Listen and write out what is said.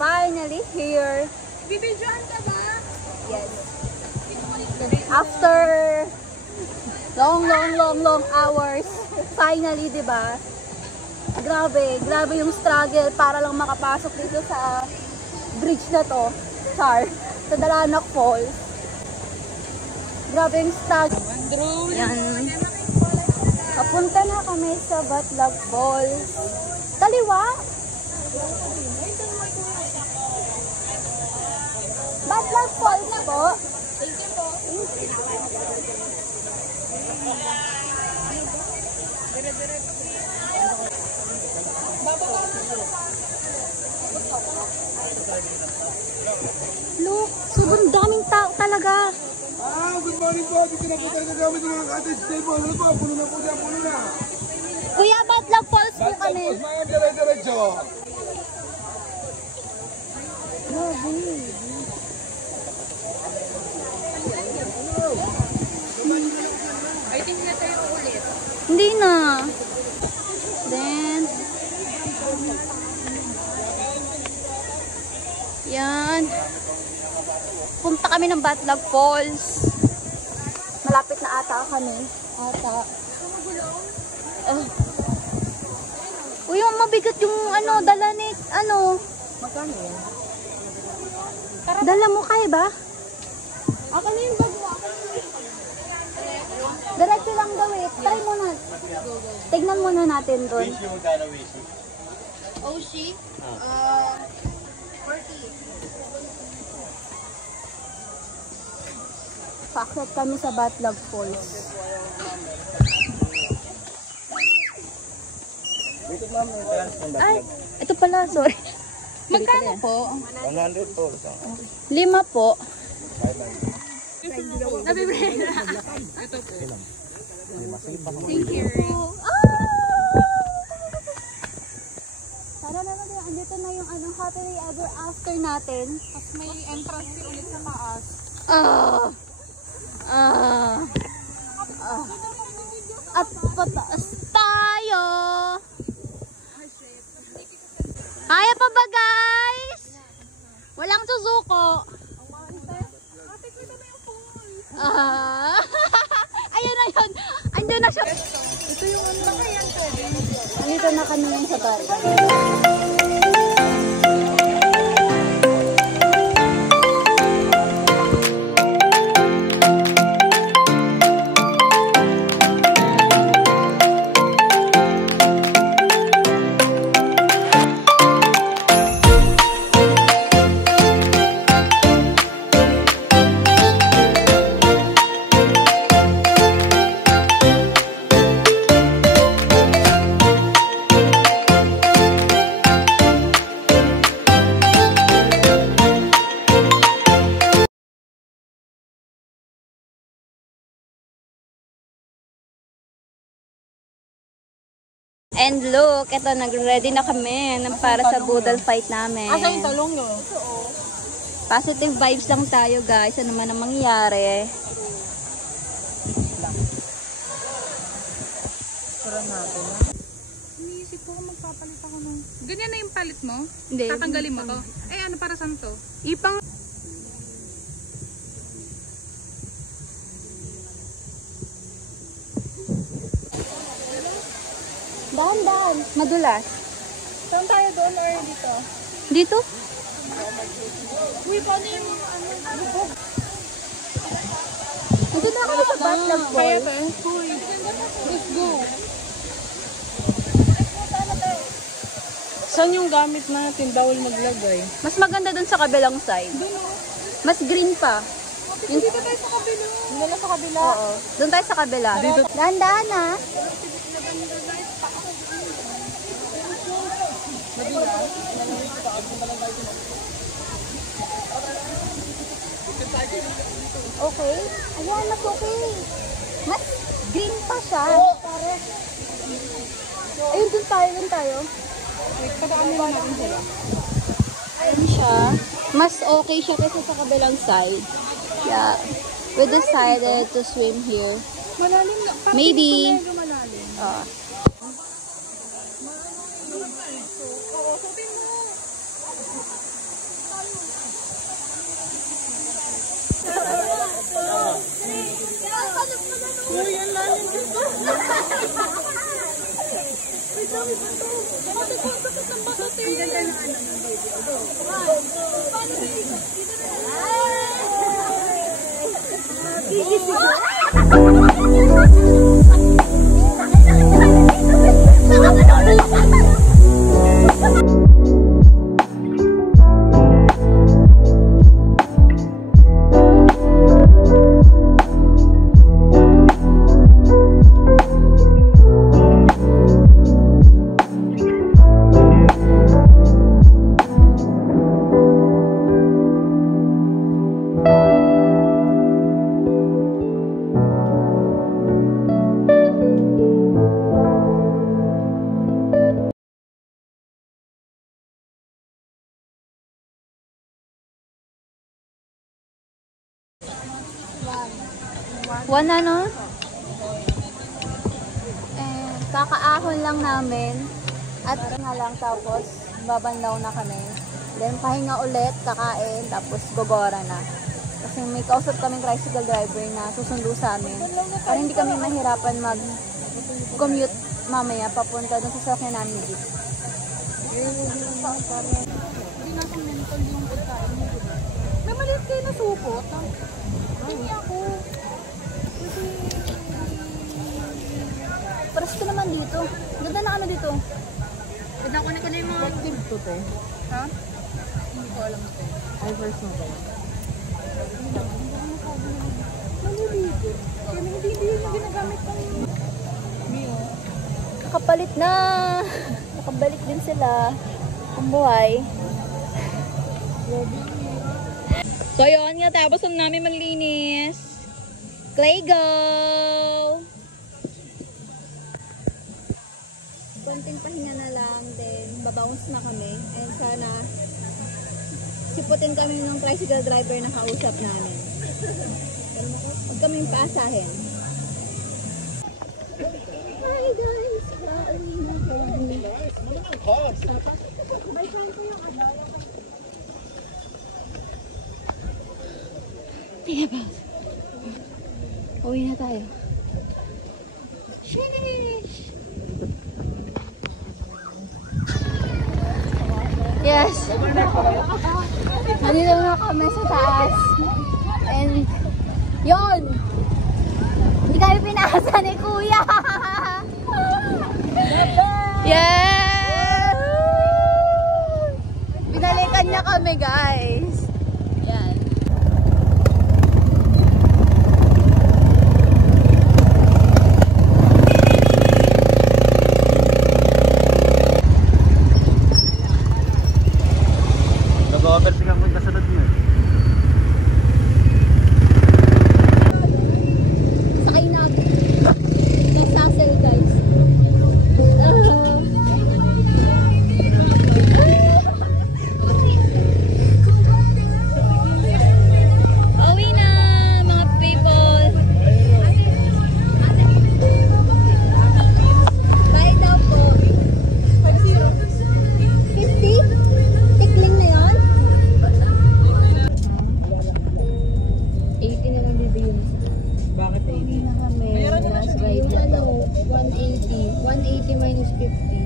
finally here. Bibidyoan ka ba? Yes. After long hours, finally, di ba? Grabe yung struggle para lang makapasok dito sa bridge na to. Sa Dalanak Falls. Grabe yung struggle. Yan. Papunta na kami sa Batlag Falls. Kaliwa. Batlag Falls po. Thank you po. Look, sobrang daming tao talaga. Good morning po. Dito na po tayo gagamit ng mga cottage stay po. Ano po? Puno na po dyan, puno na. Kuya, Batlag Falls po kami. Tapos mga dire-diretso. I think na tayo ulit. Hindi na. Then, yan. Punta kami ng Batlag Falls. Malapit na ata kami. Uy, mabigat yung dala ni, Magkano yan? dala mo kaya ba? Ako na yung bago. Diretso lang daw eh. Try mo na. Tignan muna natin doon. Oshi? 40. Paakyat kami sa Batlag Falls. Ay, ito pala, sorry. Magkano po? 100 po. 5 po. Nabibili na. Ito po. Thank you. Tara na natin, andito na yung happily ever after natin. Tapos may entrance fee ulit sa taas. At pataas tayo. Kaya pa ba, guys? Walang susuko. Ayun na yun. Andun na siya. Ito yung baka yan pwede. Andito na kami yung sa bar. And look, ito, nag-ready na kami para sa Boodle fight namin. Asa yung talong nyo? Positive vibes lang tayo, guys. Ano man ang mangyayari. Tara natin. Iniisip ko kung magpapalit ako ng... Ganyan na yung palit mo? Hindi. Tatanggalin mo to? Eh, ano para saan to? Ipang... Dahan-dahan. Madulas. Saan tayo doon or dito? Dito? Uy, paano yung bubog? Nandito na kami sa Batlag Kaya Falls. ba? Uy, let's go. Saan yung gamit natin? Bawal maglagay. Mas maganda dun sa kabilang side. Mas green pa. Dito tayo sa kabila. Dito na sa kabila. Oo. Doon tayo sa kabila. Dahan-dahan na. Okay. Ayan, mas okay. Mas green pa siya. Ayun, dun tayo. Wait, padaan mo natin sila. Ayun siya. Mas okay siya kaysa sa kabilang side. Yeah. We decided to swim here. Malalim na. Maybe. Medyo malalim. One ano? Kakaahon lang namin. At nga lang tapos babanlaw na kami. Then pahinga ulit, kakain, tapos gogora na. Kasi may kausap kaming tricycle driver na susundo sa amin. Para hindi kami mahirapan mag-commute mamaya papunta dun sa sakyan namin dito. Hindi nasa mental yung pagkain mo. May maliit kayo na supot. Hindi ako. Paras ko naman dito. Ganda na ano dito. Ganda ko na yung mga... Active to, te. Ha? Hindi ko alam ito. Ay, first mo ba? Kaya hindi yung ginagamit ng... Nakapalit na. Nakabalik din sila. Ang buhay. So yun nga, tapos na namin maglinis. Clay go! Konting pahinga na lang, then babounce na kami. And sana siputin kami ng tricycle driver na kausap namin. Huwag kaming paasahin. Hi guys! Tiga ba? Uwi na tayo. Sheesh! Yes! Nandito na kami sa taas. And, yun! Hindi kami pinaasa ni Kuya! Yeah! Binalikan niya kami, guys. Yan. Nag-overpick ang kasunod mo eh. Sakay natin. Nag-sassel, guys. Uwi na, mga people. Bye daw po. 50? Tikling na yun? 80 na lang bibigyan mo. Bakit eh? Uwi na kami. Last ride na daw. 180. 180 minus 50.